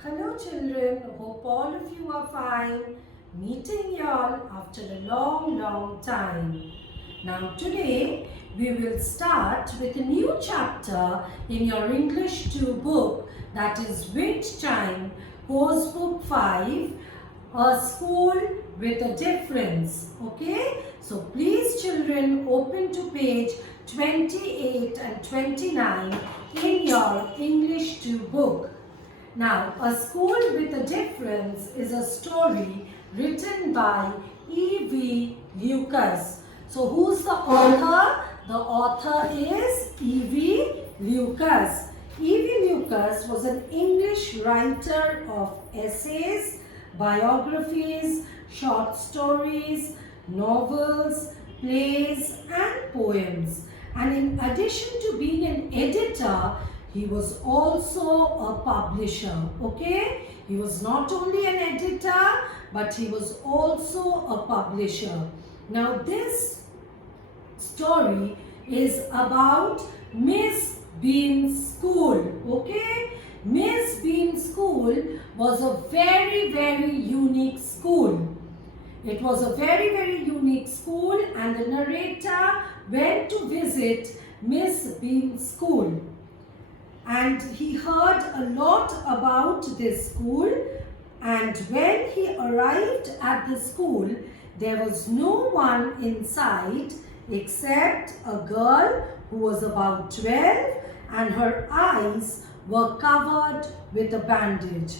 Hello children, hope all of you are fine. Meeting y'all after a long time. Now today we will start with a new chapter in your English 2 book, that is Wind Chime, Course Book 5, A School with a Difference. Okay? So please children open to page 28 and 29 in your English 2 book. Now, A School with a Difference is a story written by E.V. Lucas. So, who's the author? The author is E.V. Lucas. E.V. Lucas was an English writer of essays, biographies, short stories, novels, plays, and poems. And in addition to being an editor, he was also a publisher, okay? He was not only an editor, but he was also a publisher. Now this story is about Miss Bean's School, okay? Miss Bean's School was a very unique school. It was a very unique school, and the narrator went to visit Miss Bean's School. And he heard a lot about this school, and when he arrived at the school, there was no one inside except a girl who was about 12, and her eyes were covered with a bandage.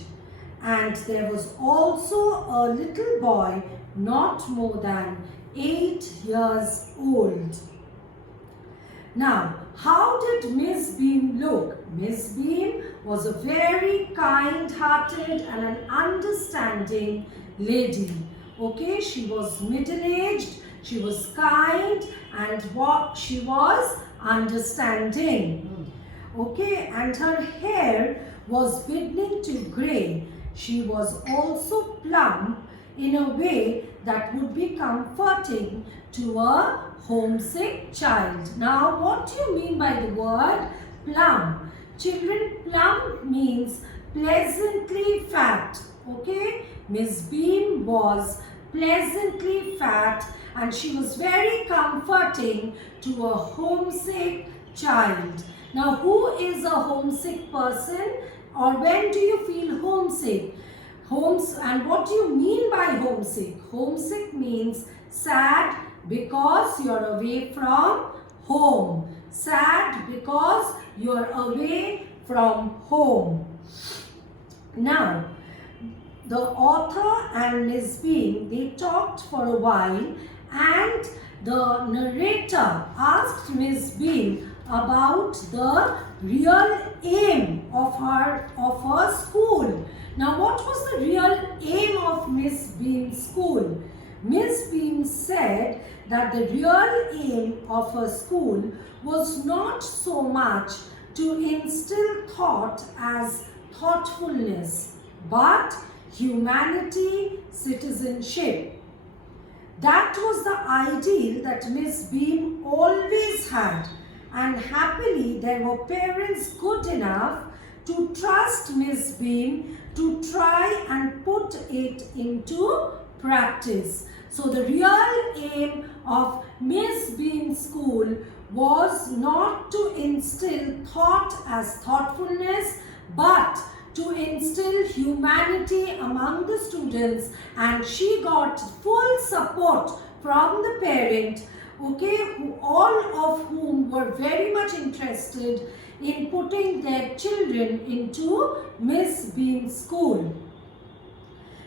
And there was also a little boy not more than 8 years old. Now, how did Miss Bean look? Miss Bean was a very kind-hearted and an understanding lady. Okay, she was middle-aged, she was kind, and she was understanding. Okay, and her hair was beginning to grey. She was also plump in a way that would be comforting to a homesick child. Now, what do you mean by the word plump? Children, plump means pleasantly fat. Okay? Miss Bean was pleasantly fat, and she was very comforting to a homesick child. Now, who is a homesick person, or when do you feel homesick? And what do you mean by homesick? Homesick means sad because you're away from home. Sad because you're away from home. Now, the author and Miss Bean, they talked for a while, and the narrator asked Miss Bean about the real aim of her school. Now, what was the real aim of Miss Bean's school? Miss Bean said that the real aim of her school was not so much to instill thought as thoughtfulness, but humanity, citizenship. That was the ideal that Miss Bean always had, and happily there were parents good enough to trust Miss Bean to try and put it into practice. So the real aim of Miss Bean's school was not to instill thought as thoughtfulness, but to instill humanity among the students, and she got full support from the parent, okay, all of whom were very much interested in putting their children into Miss Bean's school.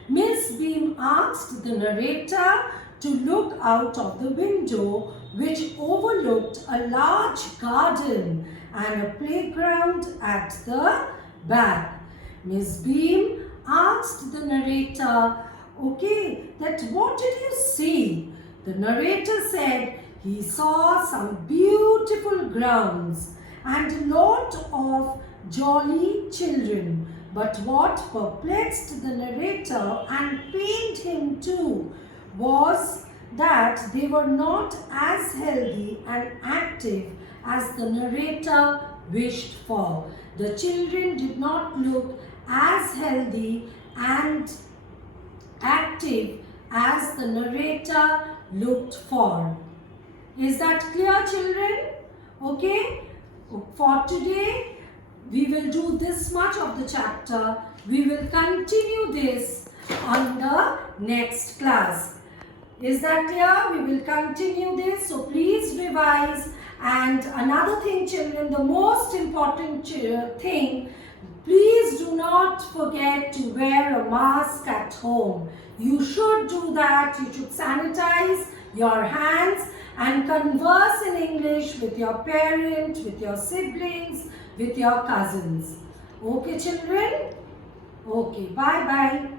Miss Bean asked the narrator to look out of the window, which overlooked a large garden and a playground at the back. Miss Bean asked the narrator, okay, that what did you see? The narrator said he saw some beautiful grounds and a lot of jolly children. But what perplexed the narrator and pained him too was that they were not as healthy and active as the narrator wished for. The children did not look as healthy and active as the narrator looked for. Is that clear, children? Okay? For today, we will do this much of the chapter. We will continue this on the next class. Is that clear? We will continue this. So please revise. And another thing, children, the most important thing, please do not forget to wear a mask at home. You should do that. You should sanitize your hands and converse in English with your parent, with your siblings, with your cousins. Okay, children? Okay, bye-bye.